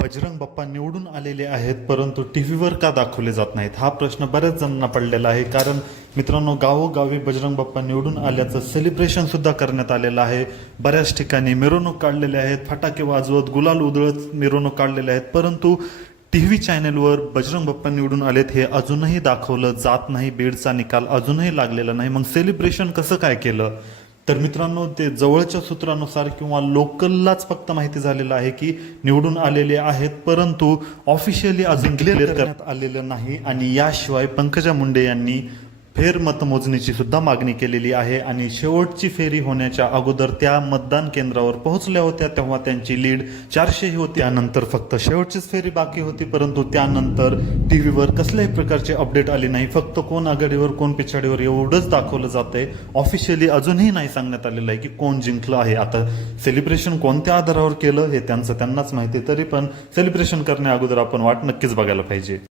बजरंग बाप्पा निवडून आलेले आहेत परंतु टी व्हीवर का दाखवले जात नाहीत? हा प्रश्न बऱ्याच जणांना पडलेला आहे. कारण मित्रांनो गावोगावी बजरंग बाप्पा निवडून आल्याचं सेलिब्रेशन सुद्धा करण्यात आलेलं आहे. बऱ्याच ठिकाणी मिरवणूक काढलेल्या आहेत फटाके वाजवत गुलाल उधळत मिरवणूक काढलेल्या आहेत. परंतु टी व्ही चॅनेलवर बजरंग बाप्पा निवडून आलेत हे अजूनही दाखवलं जात नाही. बीडचा निकाल अजूनही लागलेला नाही. मग सेलिब्रेशन कसं काय केलं? तर मित्रांनो ते जवळच्या सूत्रानुसार किंवा लोकललाच फक्त माहिती झालेलं आहे की निवडून आलेले आहेत परंतु ऑफिशियली अजून क्लिअर करण्यात आलेलं नाही. आणि याशिवाय पंकजा मुंडे यांनी फेर मतमोजणीची सुद्धा मागणी केलेली आहे आणि शेवटची फेरी होण्याच्या अगोदर त्या मतदान केंद्रावर पोहोचल्या होत्या तेव्हा त्यांची लीड चारशेही होती. त्यानंतर फक्त शेवटचीच फेरी बाकी होती परंतु त्यानंतर टी व्हीवर कसल्याही प्रकारचे अपडेट आले नाही. फक्त कोण आघाडीवर कोण पिछाडीवर एवढंच दाखवलं जातंय. ऑफिशियली अजूनही नाही सांगण्यात आलेलं आहे की कोण जिंकलं आहे. आता सेलिब्रेशन कोणत्या आधारावर केलं हे त्यांचं त्यांनाच माहिती तरी पण सेलिब्रेशन करण्या अगोदर आपण वाट नक्कीच बघायला पाहिजे.